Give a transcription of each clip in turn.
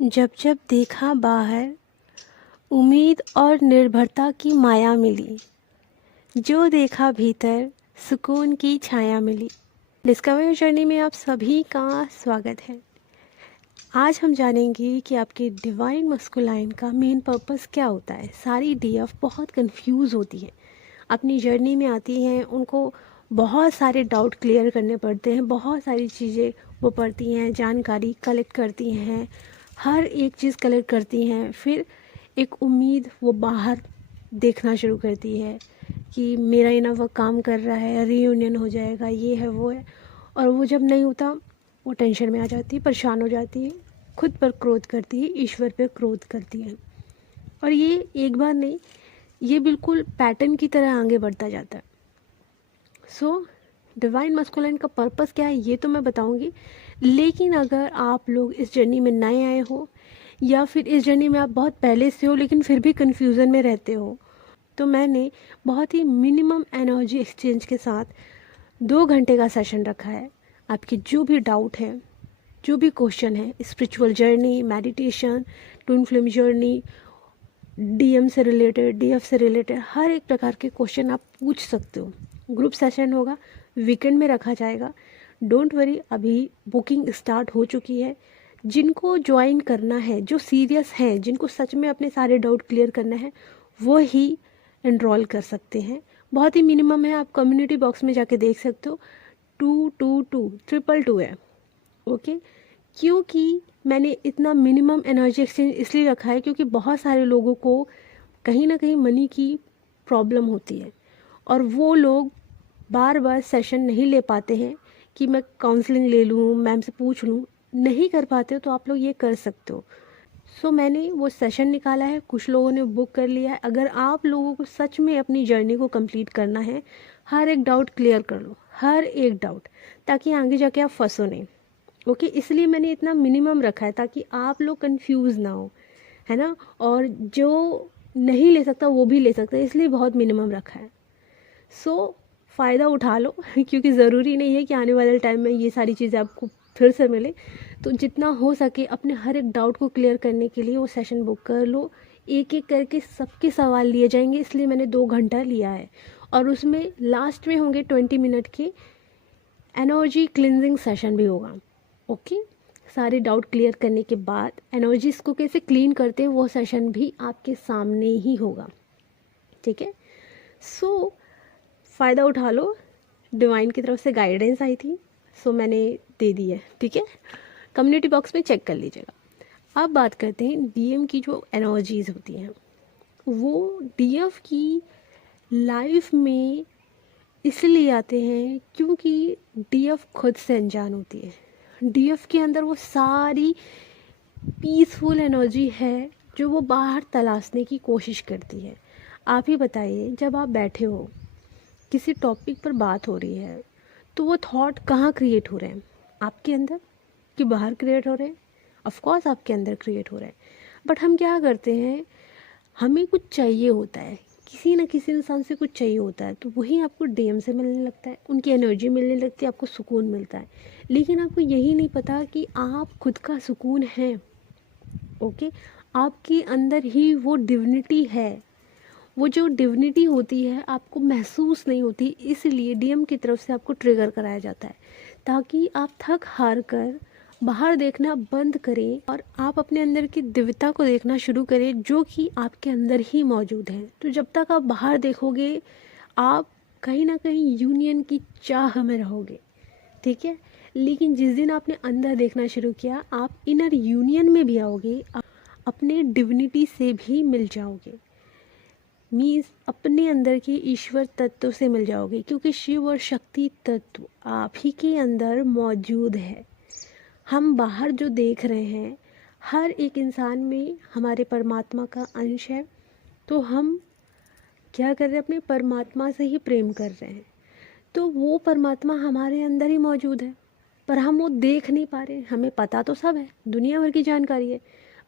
जब जब देखा बाहर, उम्मीद और निर्भरता की माया मिली। जो देखा भीतर, सुकून की छाया मिली। डिस्कवर जर्नी में आप सभी का स्वागत है। आज हम जानेंगे कि आपके डिवाइन मस्कुलाइन का मेन पर्पस क्या होता है। सारी डीएफ बहुत कंफ्यूज होती हैं, अपनी जर्नी में आती हैं, उनको बहुत सारे डाउट क्लियर करने पड़ते हैं, बहुत सारी चीज़ें वो पढ़ती हैं, जानकारी कलेक्ट करती हैं, हर एक चीज़ कलेक्ट करती हैं। फिर एक उम्मीद वो बाहर देखना शुरू करती है कि मेरा इना वर्क काम कर रहा है, रीयूनियन हो जाएगा, ये है वो है। और वो जब नहीं होता, वो टेंशन में आ जाती है, परेशान हो जाती है, खुद पर क्रोध करती है, ईश्वर पर क्रोध करती है। और ये एक बार नहीं, ये बिल्कुल पैटर्न की तरह आगे बढ़ता जाता है। सो डिवाइन मस्कुलाइन का पर्पस क्या है ये तो मैं बताऊंगी, लेकिन अगर आप लोग इस जर्नी में नए आए हो या फिर इस जर्नी में आप बहुत पहले से हो लेकिन फिर भी कन्फ्यूज़न में रहते हो, तो मैंने बहुत ही मिनिमम एनर्जी एक्सचेंज के साथ 2 घंटे का सेशन रखा है। आपकी जो भी डाउट है, जो भी क्वेश्चन है, spiritual journey, meditation, twin flame journey, DM से रिलेटेड, डीएफ से रिलेटेड, हर एक प्रकार के क्वेश्चन आप पूछ सकते हो। ग्रुप सेशन होगा, वीकेंड में रखा जाएगा। डोंट वरी, अभी बुकिंग स्टार्ट हो चुकी है। जिनको ज्वाइन करना है, जो सीरियस हैं, जिनको सच में अपने सारे डाउट क्लियर करना है, वो ही एनरोल कर सकते हैं। बहुत ही मिनिमम है, आप कम्युनिटी बॉक्स में जाके देख सकते हो। 222 222 है, ओके। क्योंकि मैंने इतना मिनिमम एनर्जी एक्सचेंज इसलिए रखा है क्योंकि बहुत सारे लोगों को कहीं ना कहीं मनी की प्रॉब्लम होती है और वो लोग बार बार सेशन नहीं ले पाते हैं कि मैं काउंसलिंग ले लूँ, मैम से पूछ लूँ, नहीं कर पाते हो तो आप लोग ये कर सकते हो। सो मैंने वो सेशन निकाला है, कुछ लोगों ने बुक कर लिया है। अगर आप लोगों को सच में अपनी जर्नी को कंप्लीट करना है, हर एक डाउट क्लियर कर लो, हर एक डाउट, ताकि आगे जाके आप फंसो नहीं। ओके, इसलिए मैंने इतना मिनिमम रखा है ताकि आप लोग कंफ्यूज ना हो, है ना। और जो नहीं ले सकता वो भी ले सकता है, इसलिए बहुत मिनिमम रखा है। सो फ़ायदा उठा लो क्योंकि ज़रूरी नहीं है कि आने वाले टाइम में ये सारी चीज़ें आपको फिर से मिले। तो जितना हो सके अपने हर एक डाउट को क्लियर करने के लिए वो सेशन बुक कर लो। एक एक करके सबके सवाल लिए जाएंगे, इसलिए मैंने 2 घंटा लिया है। और उसमें लास्ट में होंगे 20 मिनट के एनर्जी क्लिनजिंग सेशन भी होगा, ओके। सारे डाउट क्लियर करने के बाद एनर्जीज को कैसे क्लीन करते हैं वो सेशन भी आपके सामने ही होगा, ठीक है। सो फ़ायदा उठा लो, डिवाइन की तरफ से गाइडेंस आई थी, सो मैंने दे दी है, ठीक है। कम्युनिटी बॉक्स में चेक कर लीजिएगा। अब बात करते हैं डीएम की जो एनर्जीज़ होती हैं, वो डीएफ की लाइफ में इसलिए आते हैं क्योंकि डीएफ खुद से अनजान होती है। डीएफ के अंदर वो सारी पीसफुल एनर्जी है जो वो बाहर तलाशने की कोशिश करती है। आप ही बताइए, जब आप बैठे हो, किसी टॉपिक पर बात हो रही है, तो वो थॉट कहाँ क्रिएट हो रहे हैं? आपके अंदर कि बाहर क्रिएट हो रहे हैं? ऑफ कोर्स आपके अंदर क्रिएट हो रहे हैं। बट हम क्या करते हैं, हमें कुछ चाहिए होता है, किसी न किसी इंसान से कुछ चाहिए होता है, तो वही आपको डीएम से मिलने लगता है, उनकी एनर्जी मिलने लगती है, आपको सुकून मिलता है। लेकिन आपको यही नहीं पता कि आप खुद का सुकून हैं, ओके। आपके अंदर ही वो डिविनिटी है। वो जो डिविनिटी होती है आपको महसूस नहीं होती, इसलिए डीएम की तरफ से आपको ट्रिगर कराया जाता है ताकि आप थक हार कर बाहर देखना बंद करें और आप अपने अंदर की दिव्यता को देखना शुरू करें जो कि आपके अंदर ही मौजूद है। तो जब तक आप बाहर देखोगे, आप कहीं ना कहीं यूनियन की चाह में रहोगे, ठीक है। लेकिन जिस दिन आपने अंदर देखना शुरू किया, आप इनर यूनियन में भी आओगे, आप अपने डिविनिटी से भी मिल जाओगे, मीन्स अपने अंदर के ईश्वर तत्व से मिल जाओगे, क्योंकि शिव और शक्ति तत्व आप ही के अंदर मौजूद है। हम बाहर जो देख रहे हैं, हर एक इंसान में हमारे परमात्मा का अंश है। तो हम क्या कर रहे हैं, अपने परमात्मा से ही प्रेम कर रहे हैं। तो वो परमात्मा हमारे अंदर ही मौजूद है, पर हम वो देख नहीं पा रहे। हमें पता तो सब है, दुनिया भर की जानकारी है,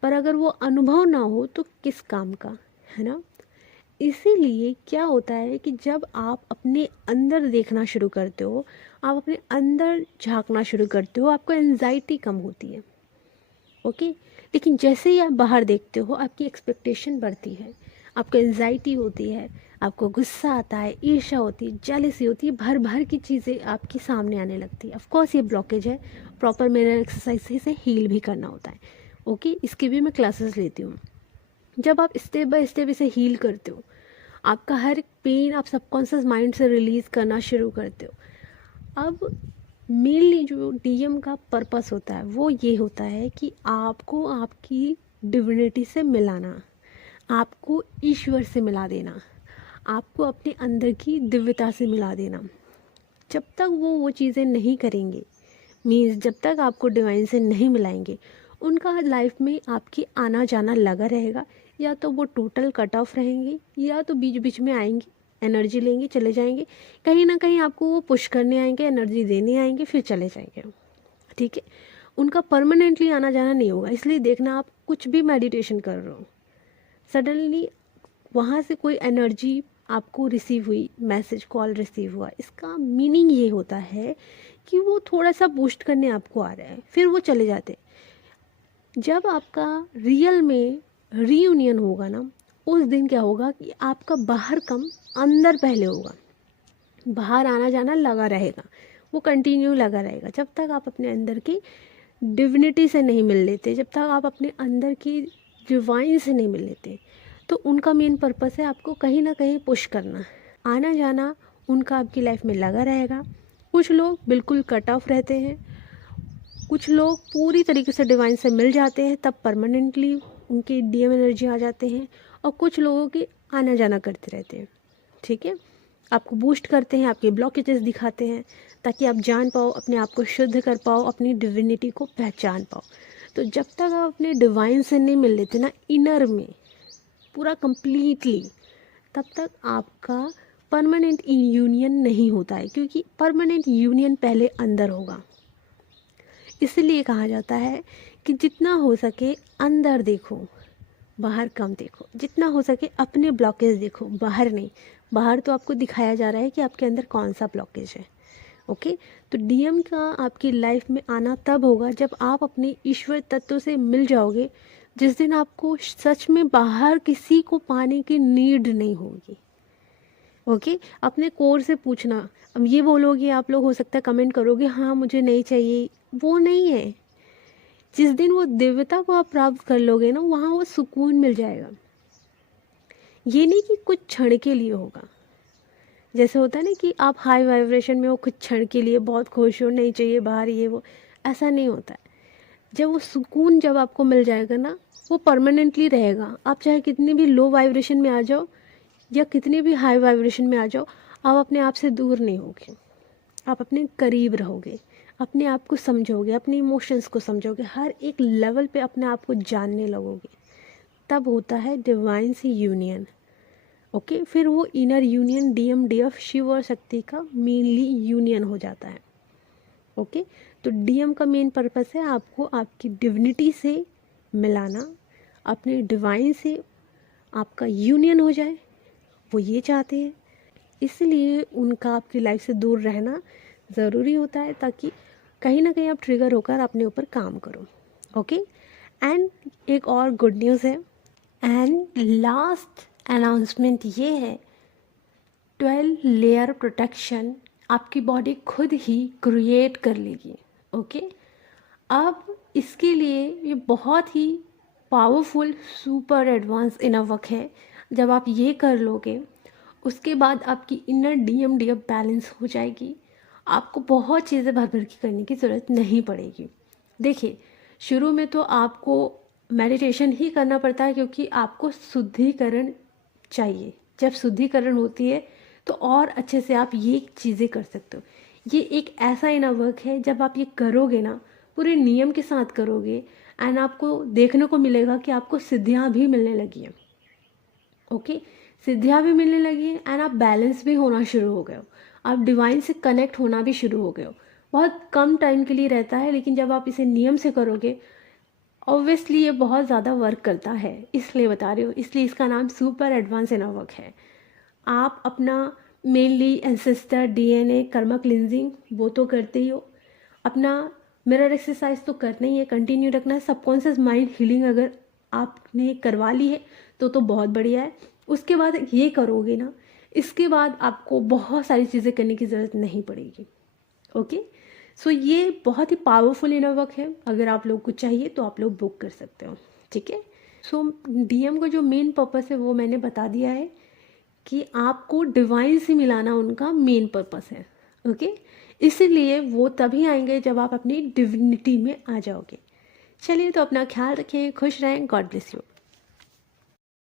पर अगर वो अनुभव ना हो तो किस काम का, है ना। इसीलिए क्या होता है कि जब आप अपने अंदर देखना शुरू करते हो, आप अपने अंदर झांकना शुरू करते हो, आपको एंजाइटी कम होती है। ओके, लेकिन जैसे ही आप बाहर देखते हो आपकी एक्सपेक्टेशन बढ़ती है, आपको एंजाइटी होती है, आपको गुस्सा आता है, ईर्ष्या होती है, जेलसी होती है, भर भर की चीज़ें आपके सामने आने लगती है। ऑफकोर्स ये ब्लॉकेज है, प्रॉपर मिरर एक्सरसाइज से हील भी करना होता है। ओके, इसकी भी मैं क्लासेस लेती हूँ। जब आप स्टेप बाय स्टेप इसे हील करते हो, आपका हर एक पेन आप सबकॉन्शियस माइंड से रिलीज़ करना शुरू करते हो। अब मेनली जो डीएम का पर्पस होता है वो ये होता है कि आपको आपकी डिविनिटी से मिलाना, आपको ईश्वर से मिला देना, आपको अपने अंदर की दिव्यता से मिला देना। जब तक वो चीज़ें नहीं करेंगे, मीन्स जब तक आपको डिवाइन से नहीं मिलाएंगे, उनका लाइफ में आपकी आना जाना लगा रहेगा। या तो वो टोटल कट ऑफ रहेंगे, या तो बीच बीच में आएंगे, एनर्जी लेंगे, चले जाएंगे। कहीं ना कहीं आपको वो पुश करने आएंगे, एनर्जी देने आएंगे, फिर चले जाएंगे। ठीक है, उनका परमानेंटली आना जाना नहीं होगा। इसलिए देखना, आप कुछ भी मेडिटेशन कर रहे हो, सडनली वहाँ से कोई एनर्जी आपको रिसीव हुई, मैसेज कॉल रिसीव हुआ, इसका मीनिंग ये होता है कि वो थोड़ा सा बूस्ट करने आपको आ रहा है, फिर वो चले जाते हैं। जब आपका रियल में रीयूनियन होगा ना, उस दिन क्या होगा कि आपका बाहर कम अंदर पहले होगा। बाहर आना जाना लगा रहेगा, वो कंटिन्यू लगा रहेगा जब तक आप अपने अंदर की डिविनिटी से नहीं मिल लेते, जब तक आप अपने अंदर की डिवाइन से नहीं मिल लेते। तो उनका मेन पर्पस है आपको कहीं ना कहीं पुश करना, आना जाना उनका आपकी लाइफ में लगा रहेगा। कुछ लोग बिल्कुल कट ऑफ रहते हैं, कुछ लोग पूरी तरीके से डिवाइन से मिल जाते हैं, तब परमानेंटली उनकी डीएम एनर्जी आ जाते हैं। और कुछ लोगों की आना जाना करते रहते हैं। ठीक है, आपको बूस्ट करते हैं, आपके ब्लॉकेजेस दिखाते हैं, ताकि आप जान पाओ, अपने आप को शुद्ध कर पाओ, अपनी डिविनिटी को पहचान पाओ। तो जब तक आप अपने डिवाइन से नहीं मिल लेते ना इनर में पूरा कंप्लीटली, तब तक आपका परमानेंट यूनियन नहीं होता है, क्योंकि परमानेंट यूनियन पहले अंदर होगा। इसलिए कहा जाता है कि जितना हो सके अंदर देखो, बाहर कम देखो। जितना हो सके अपने ब्लॉकेज देखो, बाहर नहीं। बाहर तो आपको दिखाया जा रहा है कि आपके अंदर कौन सा ब्लॉकेज है। ओके, तो डीएम का आपकी लाइफ में आना तब होगा जब आप अपने ईश्वर तत्व से मिल जाओगे, जिस दिन आपको सच में बाहर किसी को पाने की नीड नहीं होगी। ओके, अपने कोर से पूछना। अब ये बोलोगे आप लोग, हो सकता है कमेंट करोगे हाँ मुझे नहीं चाहिए, वो नहीं है। जिस दिन वो दिव्यता को आप प्राप्त कर लोगे ना, वहाँ वो सुकून मिल जाएगा। ये नहीं कि कुछ क्षण के लिए होगा, जैसे होता है ना कि आप हाई वाइब्रेशन में हो, कुछ क्षण के लिए बहुत खुश हो, नहीं चाहिए बाहर ये वो, ऐसा नहीं होता है। जब वो सुकून जब आपको मिल जाएगा ना, वो परमानेंटली रहेगा। आप चाहे कितनी भी लो वाइब्रेशन में आ जाओ या कितनी भी हाई वाइब्रेशन में आ जाओ, आप अपने आप से दूर नहीं होगे, आप अपने करीब रहोगे, अपने आप को समझोगे, अपने इमोशंस को समझोगे, हर एक लेवल पे अपने आप को जानने लगोगे। तब होता है डिवाइन से यूनियन। ओके, फिर वो inner union DM DF Shiv और शक्ति का मेनली यूनियन हो जाता है। ओके, तो डीएम का मेन पर्पस है आपको आपकी डिविनिटी से मिलाना, अपने डिवाइन से आपका यूनियन हो जाए, वो ये चाहते हैं। इसलिए उनका आपकी लाइफ से दूर रहना ज़रूरी होता है, ताकि कहीं ना कहीं आप ट्रिगर होकर अपने ऊपर काम करो। ओके, एंड एक और गुड न्यूज़ है, एंड लास्ट अनाउंसमेंट ये है, 12 लेयर प्रोटेक्शन आपकी बॉडी खुद ही क्रिएट कर लेगी। ओके, अब इसके लिए ये बहुत ही powerful super advance inner work है। जब आप ये कर लोगे, उसके बाद आपकी इनर डीएम डीएफ बैलेंस हो जाएगी। आपको बहुत चीज़ें भर भर की करने की ज़रूरत नहीं पड़ेगी। देखिए, शुरू में तो आपको मेडिटेशन ही करना पड़ता है, क्योंकि आपको शुद्धिकरण चाहिए। जब शुद्धिकरण होती है तो और अच्छे से आप ये चीज़ें कर सकते हो। ये एक ऐसा इनर वर्क है, जब आप ये करोगे ना, पूरे नियम के साथ करोगे, एंड आपको देखने को मिलेगा कि आपको सिद्धियाँ भी मिलने लगी हैं। ओके, सिद्धियाँ भी मिलने लगी हैं, एंड आप बैलेंस भी होना शुरू हो गए हो, आप डिवाइन से कनेक्ट होना भी शुरू हो गए हो। बहुत कम टाइम के लिए रहता है, लेकिन जब आप इसे नियम से करोगे, ऑब्वियसली ये बहुत ज़्यादा वर्क करता है, इसलिए बता रही हूँ, इसलिए इसका नाम सुपर एडवांस इनर वर्क है। आप अपना mainly ancestor DNA Karma cleansing वो तो करते ही हो, अपना मिरर एक्सरसाइज तो करना ही है, कंटिन्यू रखना है। सबकॉन्शियस माइंड हीलिंग अगर आपने करवा ली है तो बहुत बढ़िया है। उसके बाद ये करोगे ना, इसके बाद आपको बहुत सारी चीज़ें करने की ज़रूरत नहीं पड़ेगी। ओके, सो ये बहुत ही पावरफुल इनर वर्क है। अगर आप लोग को चाहिए तो आप लोग बुक कर सकते हो, ठीक है। सो डीएम का जो मेन पर्पस है वो मैंने बता दिया है कि आपको डिवाइन से मिलाना उनका मेन पर्पस है। ओके, इसीलिए वो तभी आएंगे जब आप अपनी डिविनिटी में आ जाओगे। चलिए, तो अपना ख्याल रखें, खुश रहें, गॉड ब्लेस यू।